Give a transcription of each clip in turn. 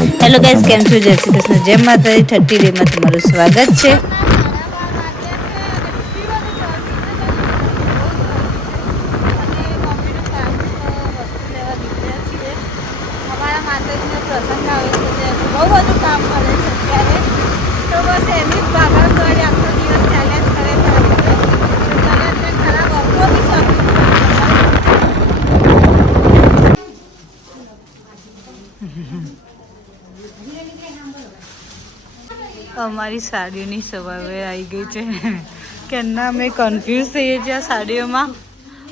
Hello guys, કેમ છો? જય શ્રી કૃષ્ણ, જય માતાજી. 30 ડેમાં તમારું સ્વાગત છે. અમારા માતાજીનો પ્રસંગ આવે છે, બહુ બધું કામ કરે છે અત્યારે, તો બસ એની જ ભાગણ દોડી આખો દિવસ ચાલ્યા જ કરે છે. ખરાબ હતો બી શરૂ અમારી સાડીઓની સવારે આવી ગઈ છે. કેમના અમે કન્ફ્યુઝ થઈએ છીએ આ સાડીઓમાં.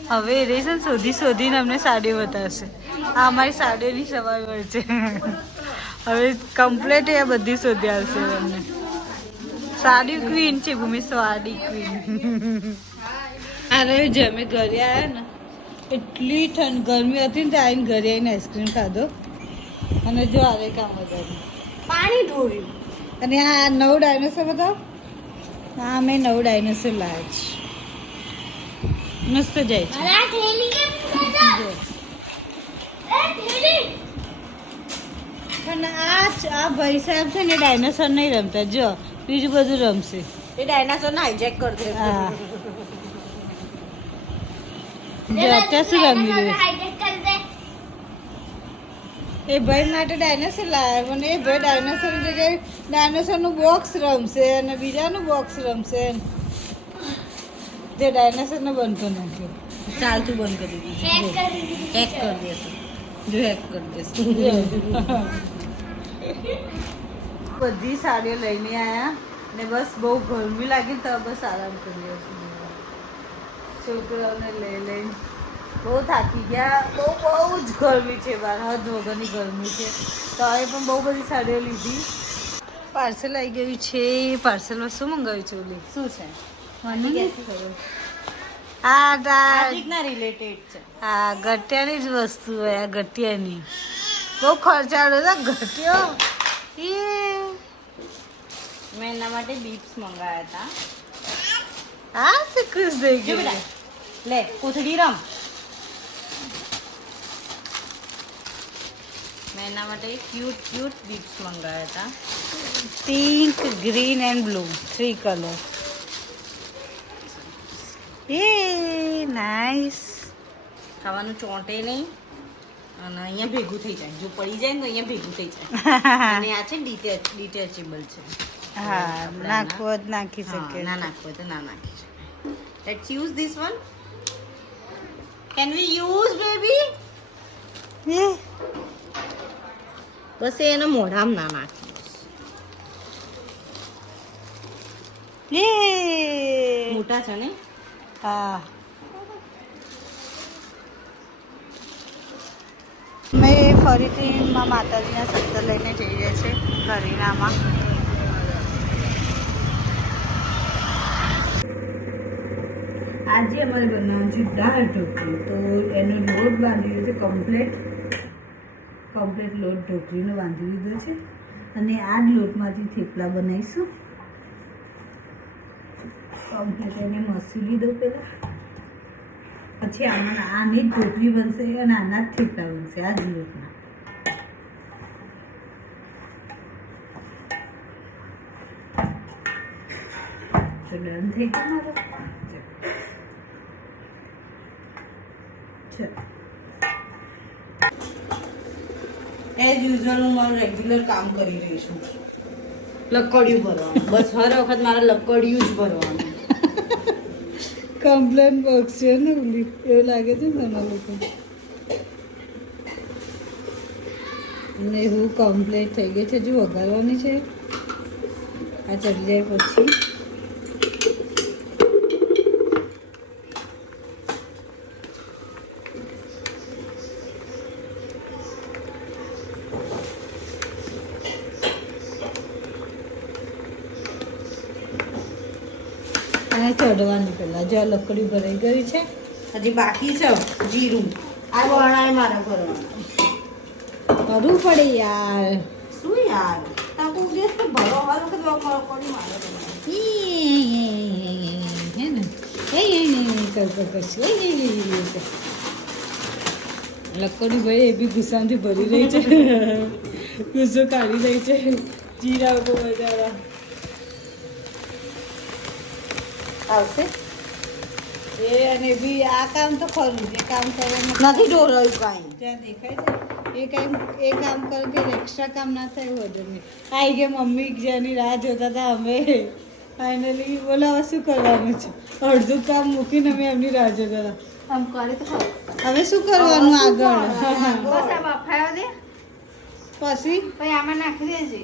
હવે એ રહી છે ને શોધીને અમને સાડીઓ બતાવશે. આ અમારી સાડીઓની સવારે છે. હવે કમ્પ્લેટ એ બધી શોધી આવશે અમને. સાડી ક્વીન છે ભૂમિ, સાડી ક્વીન. અરે જે અમે ઘરે આવ્યા ને, એટલી ગરમી હતી ને, આવીને ઘરે આવીને આઈસ્ક્રીમ ખાધો અને જો આવે કામ વધારે પાણી ઢોળ્યું. અને આ નવું ડાયનોસર બતાવો. હા, અમે નવું ડાયનોસર લાવ્યા છે. મસ્ત જાય છે. પણ આ ભાઈ સાહેબ છે ને, ડાયનોસર નહીં રમતા. જો બીજું બધું રમશે. એ ડાયનાસોર ને હાઈજેક કરી દે. હા, જો અત્યારે શું રમી રહ્યું? એ ભાઈ માટે ડાયનોસર લાવ્યા, પણ એ ભાઈ ડાયનોસર જગ્યાએ ડાયનોસરનું બોક્સ રમશે અને બીજાનું બોક્સ રમશે. જે ડાયનોસરને બંધ કરી નાખ્યો. ચાલતું બંધ કરી દીધું. હેક કરી દેશે. જો હેક કરી દેશે. બધી સાડીઓ લઈને આવ્યા ને બસ બહુ ગરમી લાગી તો બસ આરામ કરીએ. છોકરાઓને લઈને બહુ થાકી ગયા. બહુ જ ગરમી છે બહાર, હદ વગરની ગરમી છે. તો હવે પણ બહુ બધી સાડીઓ લીધી. પાર્સલ આવી ગયું છે. પાર્સલમાં શું મંગાવ્યું છે? ઓલી શું છે? મને ગેસ કરો. આ ના રિલેટેડ છે. હા, ગટિયાની જ વસ્તુ હોય. આ ગટિયાની બહુ ખર્ચાળો છે. ગટિયો મેં એના માટે બીપ્સ મંગાવ્યા હતા. હા, તે ખુશ થઈ જો ગયું. બેટા, લે કોથળી રમ. મેં એના માટે ક્યુટ બીપ્સ મંગાવ્યા હતા. Pink, green and blue, 3 colour. A nice. ખાવાનું ચોંટે નહીં અને અહીંયા ભેગું થઈ જાય. જો પડી જાય ને તો અહીંયા ભેગું થઈ જાય. અને આ છે ડિટેચેબલ છે. હા, નાખવો જ નાખી હા, શકે. ના નાખવું તો ના નાખી શકે. Let's use this one. Can we use baby? બસ એ એના મોઢામાં ના નાખી. મોટા છે ને? હા, મેં ફરીથી માતાજીના સત્તર લઈને જઈ રહ્યા છે કરીનામાં. આજે અમારે બનાવવાનું છે દાળ ઢોકળી. તો એનો લોટ બાંધી દીધો છે. કમ્પ્લેટ લોટ ઢોકળીનો બાંધી દીધો છે. અને આ જ લોટમાંથી થેપલા બનાવીશું. કમ્પ્લેટ એને મસી લીધો પહેલાં, પછી આની જ ઢોકળી બનશે અને આના જ થેપલા બનશે આ જ લોટના. તો ડન થઈ ગયું મારો. એઝ યુઝ્યુઅલ હું મારું રેગ્યુલર કામ કરી રહી છું. લકડિયું ભરવાનું. બસ હર વખત મારે લકડિયું જ ભરવાનું. કમ્પ્લેન બોક્સ છે ને ઓલી, એવું લાગે છે ને તમારા લોકો. અને એવું કમ્પ્લીટ થઈ ગઈ છે. હજુ વઘારવાની છે. આ ચડી જાય પછી ચડવાની પેલા જો લકડી ભરાઈ ગઈ છે. હજી બાકી છે જીરું. આ વણાય મારે ભરવાનું. કરવું પડે યાર. શું યાર? તાકો ગેસ તો ભરો હર વખત લકડી મારે ભરવાનું. હે ને લકડી ભાઈ એ બી ગુસ્સાથી ભરી રહી છે. ગુસ્સો કાઢી દે છે જીરા બહુ મજા આવશે એ અને બી આ કામ તો ખરું જે કામ કરવાનું નથી ઢોરાયું કાંઈ. જ્યાં દેખાય છે એ કામ કરો કે એક્સ્ટ્રા કામ ના થાય એવું વધુ નહીં. આવી ગયા મમ્મી જેની રાહ જોતા હતા અમે ફાઇનલી બોલો હવે શું કરવાનું છે અડધું કામ મૂકીને અમે એમની રાહ જોતા હતા. આમ કરે તો ખરું. હવે શું કરવાનું આગળ બસ આ બફાયો દે પછી પછી આમાં નાખી દેજે.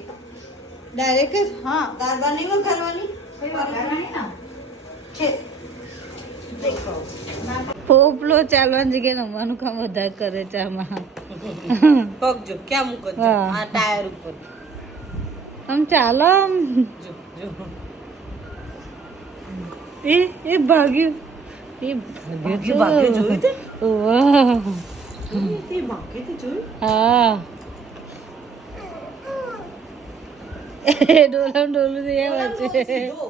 ડાયરેક્ટ જ હા દાળ બાર નહીં વઘારવાની? પછી વઘારવાની ના છે. દેખો. પોપલો ચાલવાની જગ્યાએ રમવાનું કામ વધારે કરે છે આમાં. પગ જો ક્યાં મૂકો છો? હા. આ ટાયર ઉપર આમ ચાલો આમ જો જો. એ ભાગ્યું ભાગ્યું જોયું તે? વાહ તે ભાગ્ય તે જોયું? હા એ ડોલમ ડોલું તો એ વાત છે સીધો.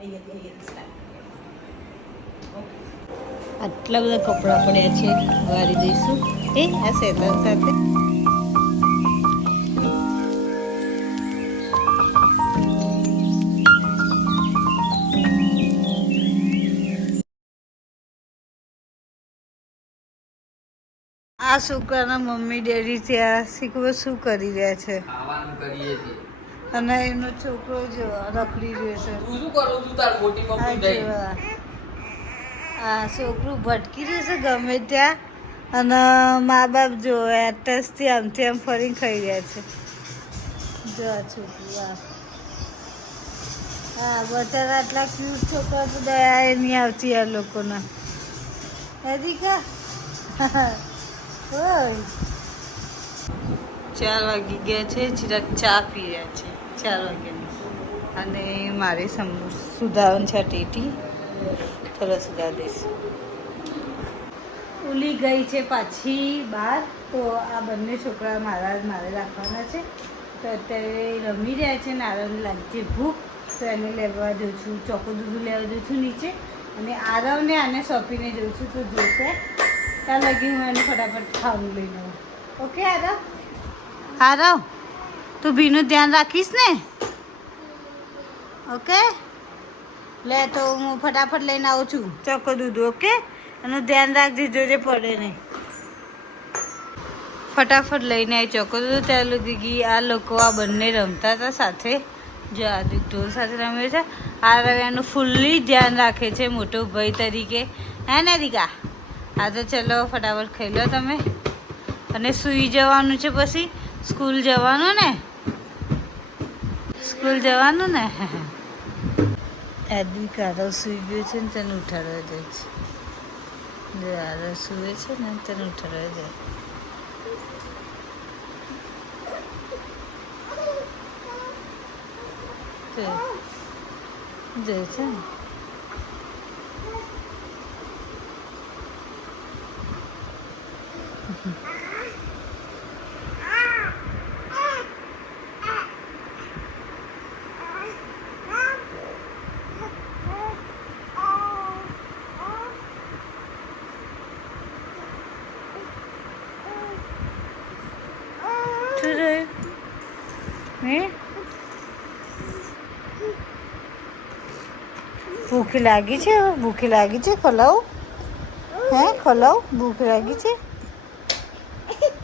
અહીંયા start. આટલા બધા કપડાં પડ્યા છે વારી દઈશું એ આ શેતાન સાથે આ છોકરાના મમ્મી ડેડી ત્યાં શીખવો શું કરી રહ્યા છે ખાવાનું કરીએ છીએ. અને એનો છોકરો જો રખડી રહ્યો છે તું શું કરું છું તાર મોટી આ મમ્મી થઈ? જેવા. આ છોકરું ભટકી રહ્યું છે ગમે ત્યાં અને મા બાપ જો એટસથી આમથી આમ ફરી ખાઈ રહ્યા છે જો આ છોકરું હા બચારા આટલા ક્યુટ છોકરા તો દયા નહીં આવતી આ લોકોના રાધિકા ઓય 4 વાગી ગયા છે જરાક ચા પી રહ્યા છે 4 વાગ્યાની અને મારે સુધારવાનું છે ટેટી થોડા સુધાર દઈશું ઉલી ગઈ છે પાછી બહાર તો આ બંને છોકરા મારે રાખવાના છે તો અત્યારે રમી રહ્યા છે નારંગ લાગી છે ભૂખ તો એને લેવા જઉં છું ચોકો દૂધ લેવા જઉં છું નીચે અને આરવને આને સોંપીને જઉં છું તો જોશે ત્યાં લગી હું એને ફટાફટ ખાવાનું લઈને આવું ઓકે આરવ તું ભીનું ધ્યાન રાખીશ ને ઓકે લે તો હું ફટાફટ લઈને આવું છું ચોખ્ખો દૂધ ઓકે એનું ધ્યાન રાખજે જોજે પડે નહીં ફટાફટ લઈને આવી ચોખ્ખો દૂધ ત્યાં લગી આ લોકો આ બંને રમતા હતા સાથે જો આ ઢોલ સાથે રમે છે આ રવ્યાનું ફૂલ્લી ધ્યાન રાખે છે મોટો ભાઈ તરીકે હે ને દીકા હા તો ચલો ફટાફટ ખાઈ લો તમે અને સૂઈ જવાનું છે પછી સ્કૂલ જવાનું ને આદિક આરવ સૂઈ ગયો છે ને તેને ઉઠાડવા જાય છે જે આરવ સૂવે છે ને તેને ઉઠાડવા જાય જાય છે ને ભૂખ લાગી છે ખલાવ હે ખલાવ ભૂખ લાગી છે